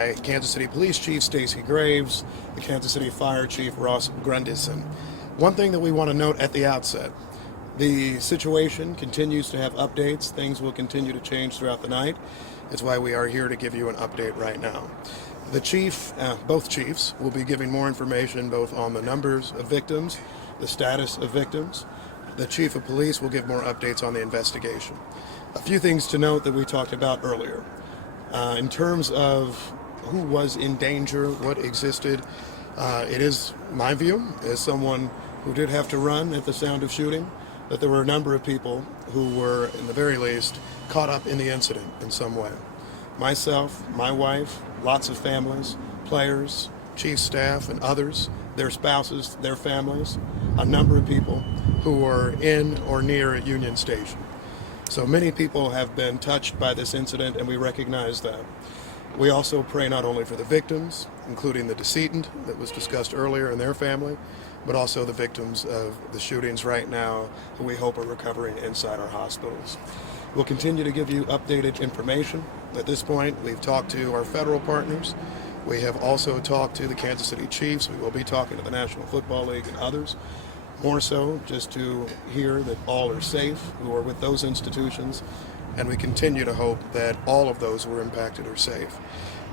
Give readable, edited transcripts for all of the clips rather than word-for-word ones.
Kansas City Police Chief Stacy Graves, the Kansas City Fire Chief Ross Grundison. One thing that we want to note at the outset, the situation continues to have updates. Things will continue to change throughout the night. It's why we are here to give you an update right now. Both chiefs will be giving more information both on the numbers of victims, the status of victims. The Chief of Police will give more updates on the investigation. A few things to note that we talked about earlier. In terms of who was in danger, what existed, it is my view, as someone who did have to run at the sound of shooting, that there were a number of people who were, in the very least, caught up in the incident in some way. Myself, my wife, lots of families, players, chief staff, and others, their spouses, their families, a number of people who were in or near a Union Station. So many people have been touched by this incident, and we recognize that. We also pray not only for the victims, including the decedent that was discussed earlier and their family, but also the victims of the shootings right now who we hope are recovering inside our hospitals. We'll continue to give you updated information. At this point, we've talked to our federal partners. We have also talked to the Kansas City Chiefs. We will be talking to the National Football League and others. More so just to hear that all are safe who are with those institutions, and we continue to hope that all of those who are impacted are safe.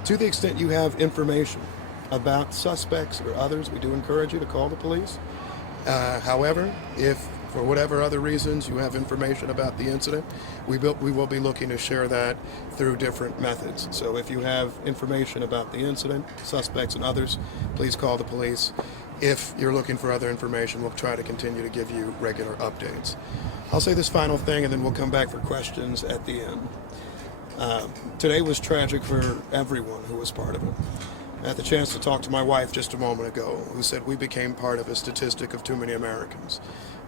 To the extent you have information about suspects or others, we do encourage you to call the police. However, if for whatever other reasons you have information about the incident, we will be looking to share that through different methods. So if you have information about the incident, suspects and others, please call the police. If you're looking for other information, we'll try to continue to give you regular updates. I'll say this final thing and then we'll come back for questions at the end. Today was tragic for everyone who was part of it. I had the chance to talk to my wife just a moment ago, who said we became part of a statistic of too many Americans,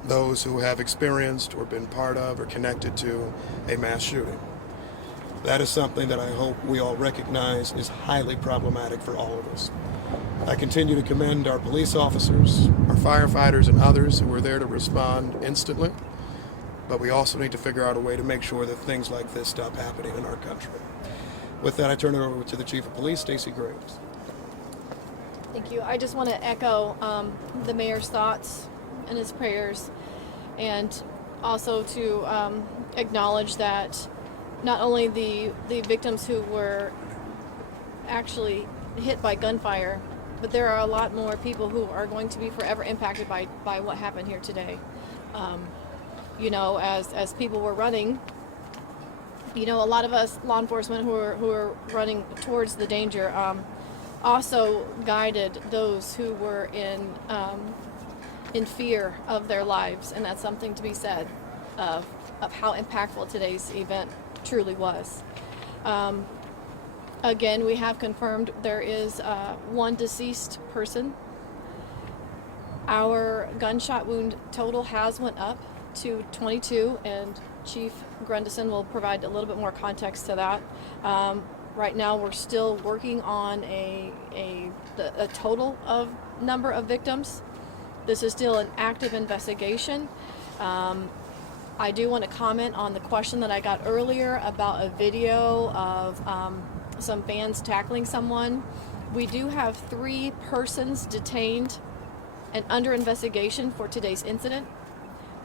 those who have experienced or been part of or connected to a mass shooting. That is something that I hope we all recognize is highly problematic for all of us. I continue to commend our police officers, our firefighters, and others who were there to respond instantly, but we also need to figure out a way to make sure that things like this stop happening in our country. With that, I turn it over to the Chief of Police, Stacy Graves. Thank you. I just want to echo the mayor's thoughts and his prayers, and also to acknowledge that not only the victims who were actually hit by gunfire, but there are a lot more people who are going to be forever impacted by what happened here today. As people were running, a lot of us law enforcement who are running towards the danger also guided those who were in fear of their lives, and that's something to be said of how impactful today's event truly was. Again, we have confirmed there is one deceased person. Our gunshot wound total has went up to 22, and Chief Grundison will provide a little bit more context to that. Right now, we're still working on a total of number of victims. This is still an active investigation. I do want to comment on the question that I got earlier about a video of some fans tackling someone. We do have 3 persons detained and under investigation for today's incident.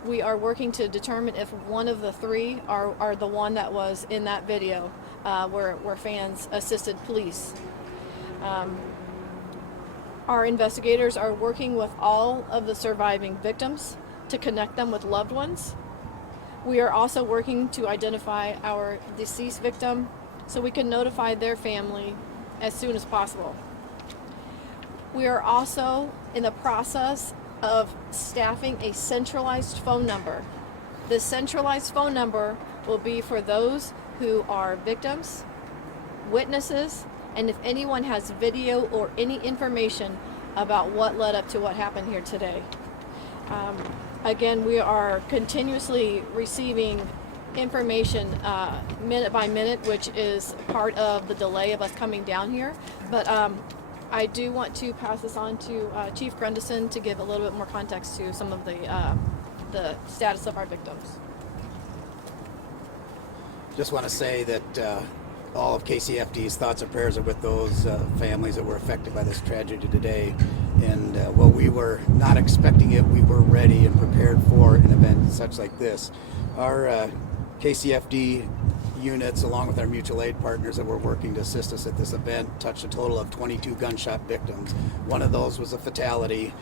We are working to determine if one of the 3 are the one that was in that video where fans assisted police. Our investigators are working with all of the surviving victims to connect them with loved ones. We are also working to identify our deceased victim so we can notify their family as soon as possible. We are also in the process of staffing a centralized phone number. This centralized phone number will be for those who are victims, witnesses, and if anyone has video or any information about what led up to what happened here today. Again, we are continuously receiving information minute by minute, which is part of the delay of us coming down here. But I do want to pass this on to Chief Grundison to give a little bit more context to some of the status of our victims. Just want to say that all of KCFD's thoughts and prayers are with those families that were affected by this tragedy today. And while we were not expecting it, we were ready and prepared for an event such like this. Our KCFD units, along with our mutual aid partners that were working to assist us at this event, touched a total of 22 gunshot victims. One of those was a fatality.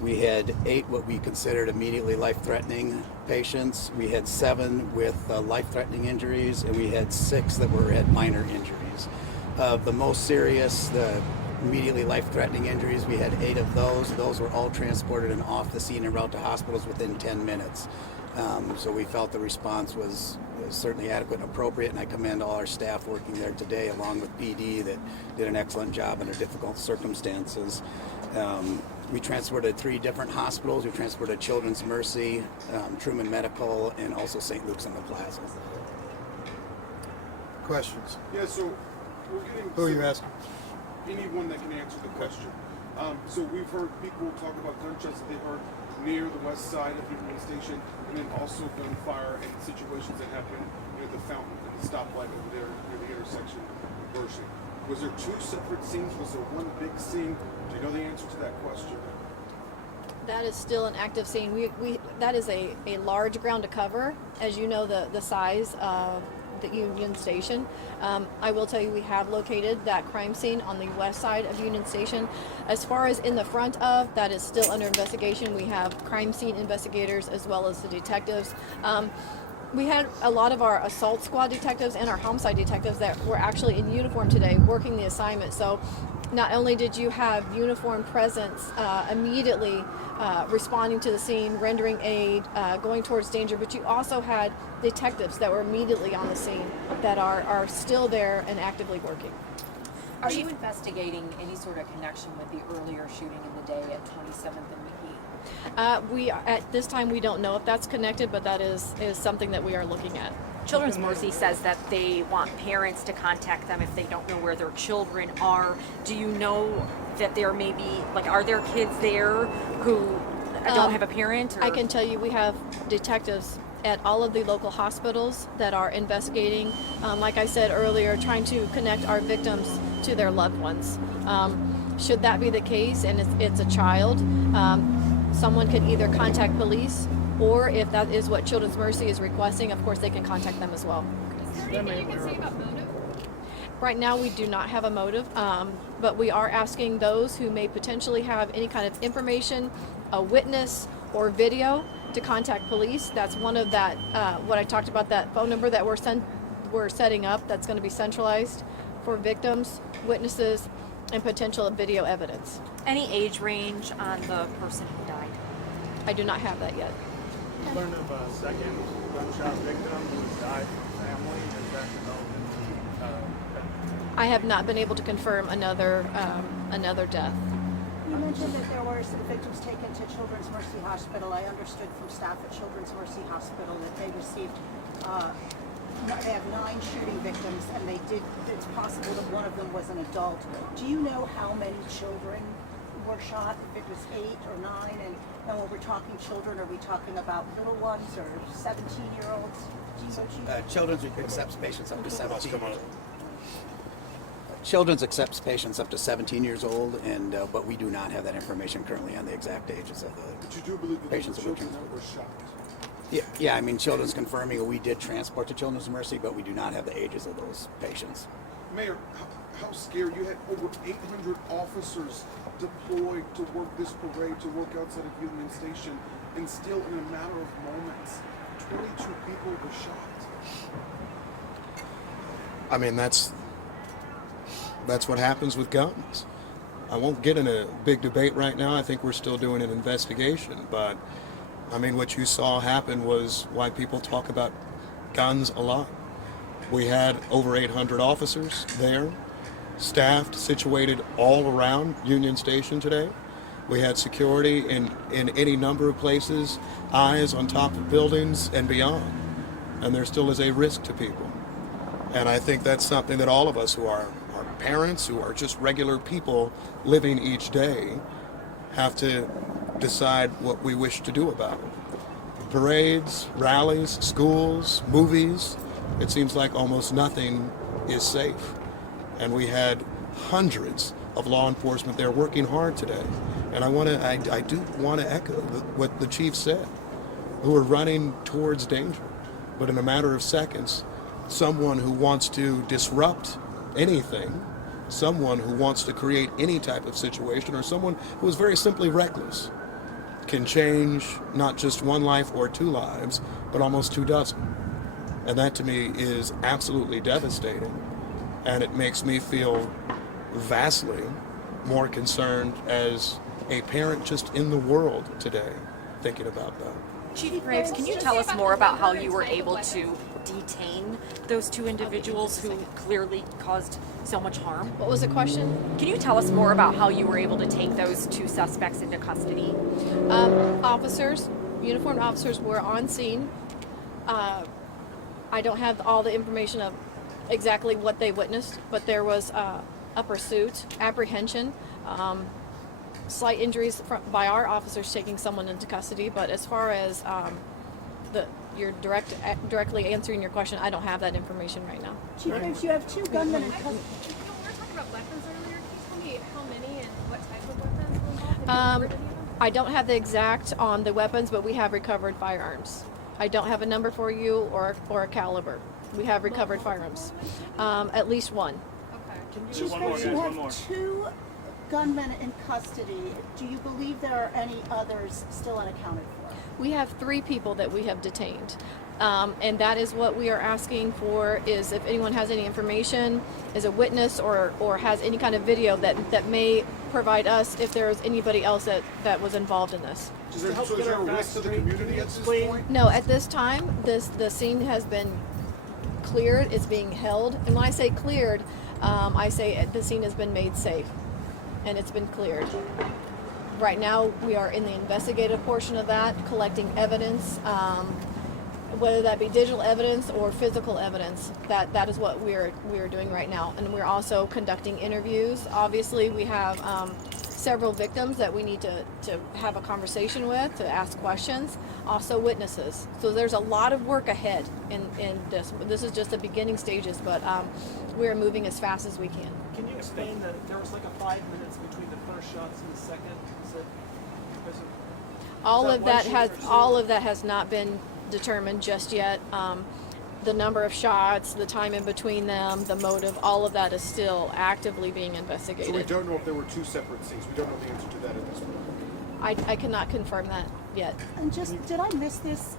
We had 8 what we considered immediately life-threatening patients. We had 7 with life-threatening injuries, and we had 6 that had minor injuries. The most serious, the immediately life-threatening injuries, we had 8 of those. Those were all transported and off the scene en route to hospitals within 10 minutes. So we felt the response was certainly adequate and appropriate, and I commend all our staff working there today, along with PD, that did an excellent job under difficult circumstances. We transported 3 different hospitals. We transported Children's Mercy, Truman Medical, and also St. Luke's on the Plaza. Questions? Yeah, so we're getting... Who are you asking? Anyone that can answer the question. So we've heard people talk about gunshots that they heard near the west side of Union Station, and then also gunfire and situations that happened near the fountain and the stoplight over there near the intersection of Pershing. Was there 2 separate scenes? Was there one big scene? Do you know the answer to that question? That is still an active scene. That is a large ground to cover, as you know, the size of the Union Station. I will tell you, we have located that crime scene on the west side of Union Station. As far as in the front of, that is still under investigation. We have crime scene investigators as well as the detectives. We had a lot of our assault squad detectives and our homicide detectives that were actually in uniform today working the assignment. So not only did you have uniform presence immediately responding to the scene, rendering aid, going towards danger, but you also had detectives that were immediately on the scene that are still there and actively working. Are you investigating any sort of connection with the earlier shooting in the day at 27th and McGee? We at this time we don't know if that's connected, but that is something that we are looking at. Children's Mercy says that they want parents to contact them if they don't know where their children are. Do you know that there may be, like, are there kids there who don't have a parent? Or? I can tell you we have detectives at all of the local hospitals that are investigating, like I said earlier, trying to connect our victims to their loved ones. Should that be the case and it's a child, someone can either contact police, or if that is what Children's Mercy is requesting, of course they can contact them as well. Is there anything you can say about motive? Right now we do not have a motive, but we are asking those who may potentially have any kind of information, a witness or video, to contact police. That's one of that, what I talked about, that phone number that we're setting up that's going to be centralized for victims, witnesses, and potential video evidence. Any age range on the person who died? I do not have that yet. Learned of a second gunshot victim who died from family. Is that development? I have not been able to confirm another death. You mentioned that there were some victims taken to Children's Mercy Hospital. I understood from staff at Children's Mercy Hospital that they received, they have 9 shooting victims, and it's possible that one of them was an adult. Do you know how many children were shot? If it was 8 or 9, and when we're talking children, are we talking about little ones or 17-year-olds? Children's accepts patients up to 17. Children's accepts patients up to 17 years old, and but we do not have that information currently on the exact ages of the But you do believe that patients there were that were children that transported. were shot? Yeah. I mean, Children's confirming we did transport to Children's Mercy, but we do not have the ages of those patients. Mayor, how scary. You had over 800 officers deployed to work this parade, to work outside of Union Station, and still in a matter of moments, 22 people were shot. I mean, that's what happens with guns. I won't get in a big debate right now. I think we're still doing an investigation, but I mean, what you saw happen was why people talk about guns a lot. We had over 800 officers there, staffed, situated all around Union Station today. We had security in any number of places, eyes on top of buildings and beyond. And there still is a risk to people. And I think that's something that all of us who are parents, who are just regular people living each day, have to decide what we wish to do about it. Parades, rallies, schools, movies, it seems like almost nothing is safe. And we had hundreds of law enforcement there working hard today. And I do want to echo what the chief said, who are running towards danger. But in a matter of seconds, someone who wants to disrupt anything, someone who wants to create any type of situation, or someone who is very simply reckless, can change not just one life or two lives, but almost 24. And that to me is absolutely devastating. And it makes me feel vastly more concerned as a parent just in the world today thinking about that. Chief Graves, can you tell us more about how you were able to detain those two individuals who clearly caused so much harm? What was the question? Can you tell us more about how you were able to take those two suspects into custody? Officers, uniformed officers were on scene. I don't have all the information of exactly what they witnessed, but there was a pursuit, apprehension, slight injuries by our officers taking someone into custody. But as far as you're directly answering your question, I don't have that information right now. Chief Graves, you have two gunmen in custody. You know, we were talking about weapons earlier. Can you tell me how many and what type of weapons were involved? Have you recovered any of them? I don't have the exact on the weapons, but we have recovered firearms. I don't have a number for you or a caliber. We have recovered firearms. At least one. Okay. Chief One more, Graves, you guys, have one more. two gunmen in custody. Do you believe there are any others still unaccounted for? We have 3 people that we have detained. And that is what we are asking for, is if anyone has any information, is a witness or has any kind of video that may provide us if there is anybody else that was involved in this. So is there a risk to the community at this point? No, at this time, the scene has been cleared. It's being held. And when I say cleared, I say the scene has been made safe and it's been cleared. Right now, we are in the investigative portion of that, collecting evidence, whether that be digital evidence or physical evidence. That is what we're doing right now, and we're also conducting interviews. Obviously, we have several victims that we need to have a conversation with, to ask questions. Also, witnesses. So there's a lot of work ahead in this. This is just the beginning stages, but we're moving as fast as we can. Can you explain that there was like a 5 minutes between the first shots and the second? Is it because of All that of one that shooter has or two? all of that has not been determined just yet. The number of shots, the time in between them, the motive, all of that is still actively being So we investigated. don't know if there were two separate scenes. We don't know the answer to that at this point. I cannot confirm that yet. And just, did I miss this?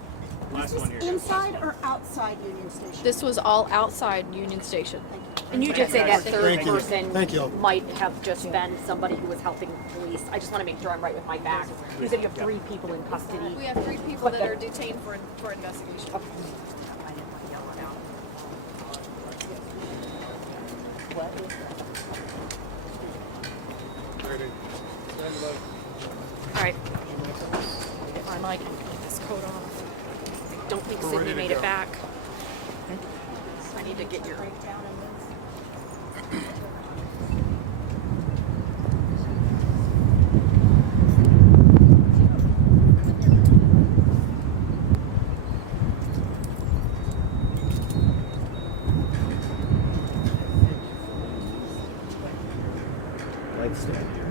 Was Last this one here. inside or outside Union Station? This was all outside Union Station. And you did say that third Thank you. person Thank you. might have just been somebody who was helping police. I just want to make sure I'm right with my facts. You said you have 3 people in custody. We have 3 people that are detained for investigation. Okay. I didn't want to yell it out. All right. Get my mic and put this coat off. I don't think Sydney made it back. I need to get your. Lights down here.